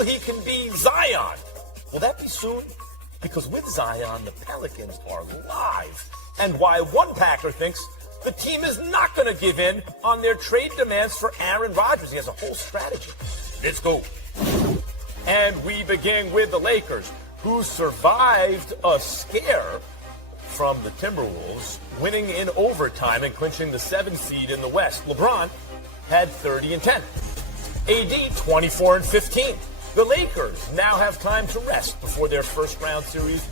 until he can be Zion. Will that be soon? Because with Zion, the Pelicans are live. And why one Packer thinks the team is not going to give in on their trade demands for Aaron Rodgers. He has a whole strategy. Let's go. And we begin with the Lakers, who survived a scare from the Timberwolves, winning in overtime and clinching the 7th seed in the West. LeBron had 30 and 10. AD 24 and 15. The Lakers now have time to rest before their first round series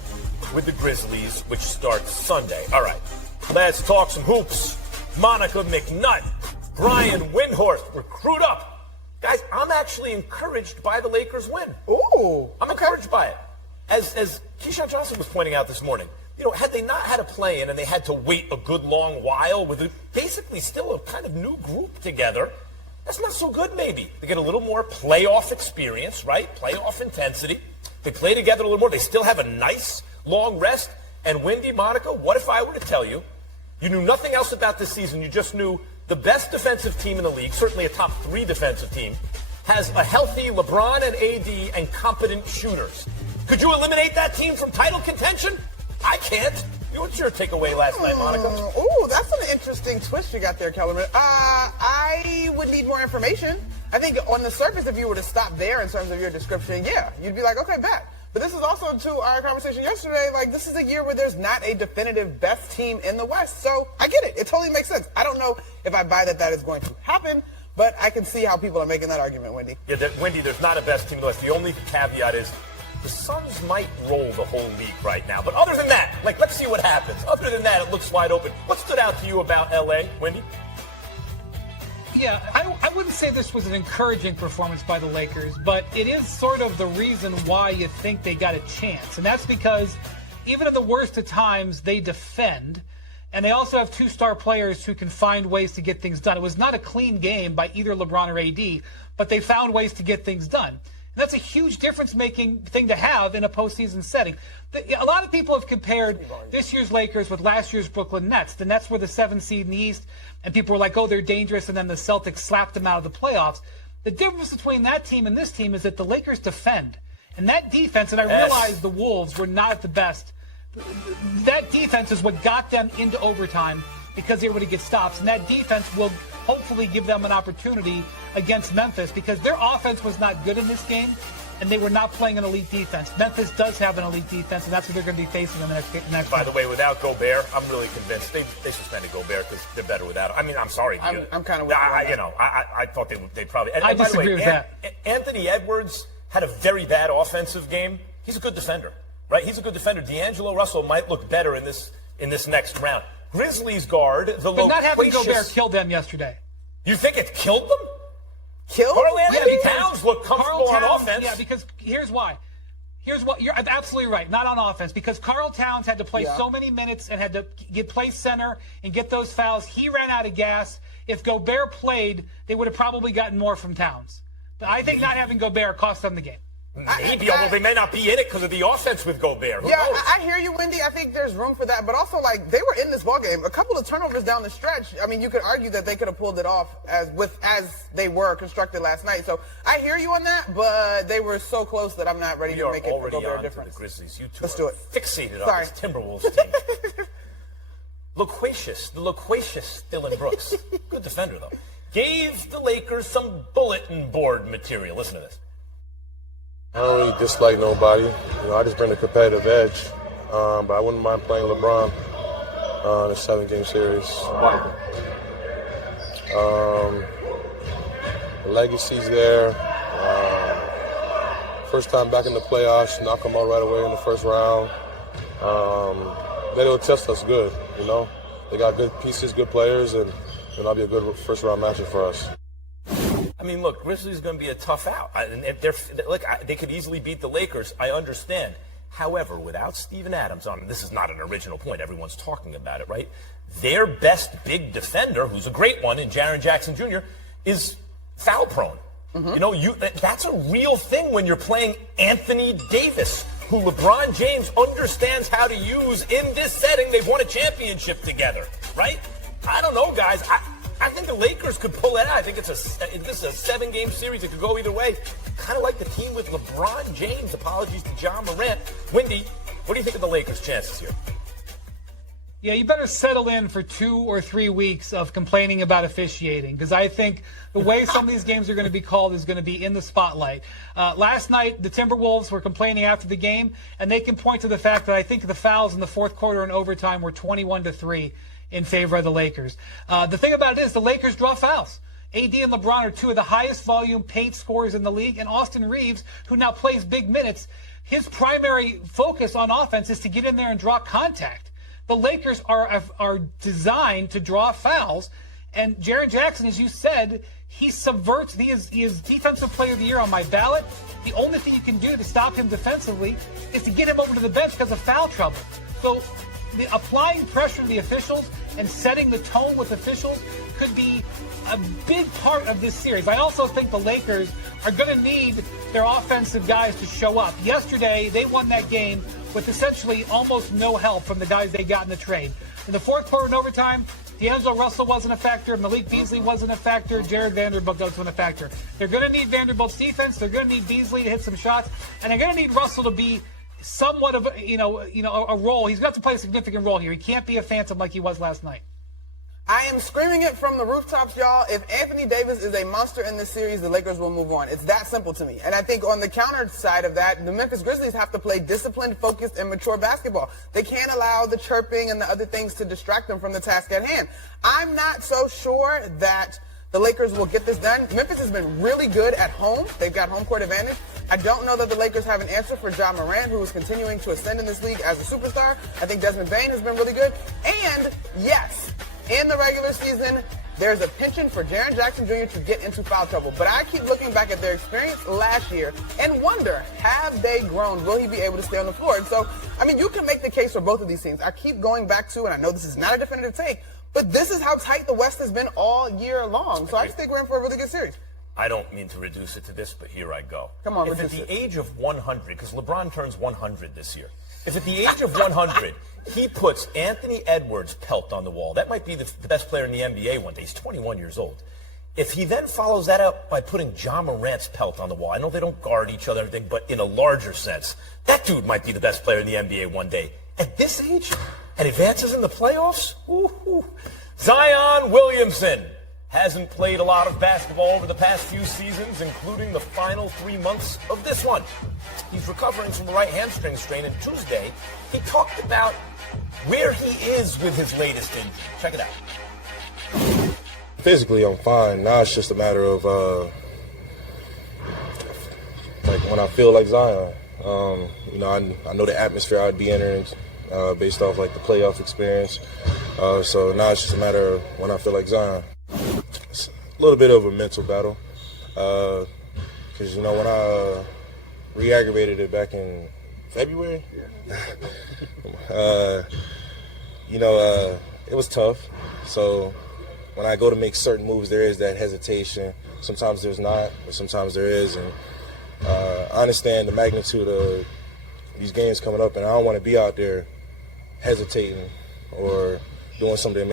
with the Grizzlies, which starts Sunday. All right, let's talk some hoops. Monica McNutt, Brian Windhorst, recruit up. Guys, I'm actually encouraged by the Lakers' win. Ooh, I'm encouraged by it. As Keyshawn Johnson was pointing out this morning, had they not had a play-in and they had to wait a good long while with basically still a kind of new group together, that's not so good maybe. They get a little more playoff experience, right? Playoff intensity. They play together a little more. They still have a nice long rest. And Wendy, Monica, what if I were to tell you, you knew nothing else about this season, you just knew the best defensive team in the league, certainly a top 3 defensive team, has a healthy LeBron and AD and competent shooters. Could you eliminate that team from title contention? I can't. What's your takeaway last night, Monica? Ooh, that's an interesting twist you got there, Kellerman. I would need more information. I think on the surface, if you were to stop there in terms of your description, yeah, you'd be like, okay, bet. But this is also, to our conversation yesterday, like this is a year where there's not a definitive best team in the West. So I get it. It totally makes sense. I don't know if I buy that is going to happen, but I can see how people are making that argument, Wendy. Yeah, Wendy, there's not a best team in the West. The only caveat is the Suns might roll the whole league right now. But other than that, let's see what happens. Other than that, it looks wide open. What stood out to you about L.A., Wendy? Yeah, I wouldn't say this was an encouraging performance by the Lakers, but it is sort of the reason why you think they got a chance. And that's because even at the worst of times, they defend. And they also have 2 star players who can find ways to get things done. It was not a clean game by either LeBron or AD, but they found ways to get things done. And that's a huge difference-making thing to have in a postseason setting. A lot of people have compared this year's Lakers with last year's Brooklyn Nets. The Nets were the 7th seed in the East, and people were like, oh, they're dangerous, and then the Celtics slapped them out of the playoffs. The difference between that team and this team is that the Lakers defend. And that defense, and I realize the Wolves were not at the best, that defense is what got them into overtime because they were able to get stops. And that defense will hopefully give them an opportunity against Memphis because their offense was not good in this game, and they were not playing an elite defense. Memphis does have an elite defense, and that's what they're going to be facing in the next By the way, without Gobert, I'm really convinced they suspended Gobert because they're better without him. I mean, I'm sorry. I'm kind of I thought they probably. And I by disagree the way, with that. Anthony Edwards had a very bad offensive game. He's a good defender, right? He's a good defender. D'Angelo Russell might look better in this next round. Grizzlies guard, the But not having Gobert killed them yesterday. You think it killed them? Killed? Karl Anthony Towns looked comfortable on offense. Yeah, because here's why. Here's what you're absolutely right. Not on offense, because Karl Towns had to play so many minutes and had to play center and get those fouls. He ran out of gas. If Gobert played, they would have probably gotten more from Towns. But I think not having Gobert cost them the game. Maybe, although they may not be in it because of the offense with Gobert. Who knows? I hear you, Wendy. I think there's room for that. But also, they were in this ballgame. A couple of turnovers down the stretch. I mean, you could argue that they could have pulled it off as they were constructed last night. So I hear you on that, but they were so close that I'm not ready to make it a Gobert difference. The Grizzlies. You two Let's are do it. Fixated on this Timberwolves team. The loquacious Dylan Brooks. Good defender, though. Gave the Lakers some bulletin board material. Listen to this. I don't really dislike nobody. I just bring a competitive edge. But I wouldn't mind playing LeBron in a 7-game series. The legacy's there. First time back in the playoffs, knock them out right away in the first round. They'll test us good, They got good pieces, good players, and that'll be a good first-round matchup for us. I mean, look, Grizzlies is going to be a tough out. They could easily beat the Lakers. I understand. However, without Steven Adams on, this is not an original point. Everyone's talking about it, right? Their best big defender, who's a great one, in Jaren Jackson Jr., is foul prone. Mm-hmm. That's a real thing when you're playing Anthony Davis, who LeBron James understands how to use in this setting. They've won a championship together, right? I don't know, guys. I think the Lakers could pull it out. I think this is a 7-game series. It could go either way. Kind of like the team with LeBron James. Apologies to Ja Morant. Wendy, what do you think of the Lakers' chances here? Yeah, you better settle in for 2 or 3 weeks of complaining about officiating, because I think the way some of these games are going to be called is going to be in the spotlight. Last night, the Timberwolves were complaining after the game, and they can point to the fact that I think the fouls in the fourth quarter and overtime were 21-3 in favor of the Lakers. The thing about it is the Lakers draw fouls. AD and LeBron are 2 of the highest volume paint scorers in the league, and Austin Reeves, who now plays big minutes, his primary focus on offense is to get in there and draw contact. The Lakers are designed to draw fouls, and Jaren Jackson, as you said, he subverts. He is Defensive Player of the Year on my ballot. The only thing you can do to stop him defensively is to get him over to the bench because of foul trouble. So applying pressure to the officials and setting the tone with officials could be a big part of this series. I also think the Lakers are going to need their offensive guys to show up. Yesterday, they won that game with essentially almost no help from the guys they got in the trade. In the fourth quarter and overtime, D'Angelo Russell wasn't a factor, Malik Beasley wasn't a factor, Jared Vanderbilt wasn't a factor. They're going to need Vanderbilt's defense, they're going to need Beasley to hit some shots, and they're going to need Russell to be somewhat of a role. He's got to play a significant role here. He can't be a phantom like he was last night. I am screaming it from the rooftops, y'all. If Anthony Davis is a monster in this series, the Lakers will move on. It's that simple to me. And I think on the counter side of that, the Memphis Grizzlies have to play disciplined, focused, and mature basketball. They can't allow the chirping and the other things to distract them from the task at hand. I'm not so sure that the Lakers will get this done. Memphis has been really good at home. They've got home court advantage. I don't know that the Lakers have an answer for Ja Morant, who is continuing to ascend in this league as a superstar. I think Desmond Bane has been really good. And, yes, in the regular season, there's a penchant for Jaren Jackson Jr. to get into foul trouble. But I keep looking back at their experience last year and wonder, have they grown? Will he be able to stay on the floor? And so, I mean, you can make the case for both of these teams. I keep going back to, and I know this is not a definitive take, but this is how tight the West has been all year long. So I just think we're in for a really good series. I don't mean to reduce it to this, but here I go. Come on, if at the age of 100, because LeBron turns 100 this year, if at the age of 100 he puts Anthony Edwards' pelt on the wall, that might be the best player in the NBA one day. He's 21 years old. If he then follows that up by putting Ja Morant's pelt on the wall, I know they don't guard each other and everything, but in a larger sense, that dude might be the best player in the NBA one day. At this age, and advances in the playoffs? Ooh. Zion Williamson hasn't played a lot of basketball over the past few seasons, including the final 3 months of this one. He's recovering from the right hamstring strain, and Tuesday, he talked about where he is with his latest injury. Check it out. Physically, I'm fine. Now it's just a matter of, like, when I feel like Zion. I know the atmosphere I'd be entering based off, like, the playoff experience. So now it's just a matter of when I feel like Zion. It's a little bit of a mental battle because, when I re-aggravated it back in February, it was tough. So when I go to make certain moves, there is that hesitation. Sometimes there's not, but sometimes there is. And I understand the magnitude of these games coming up, and I don't want to be out there hesitating or doing something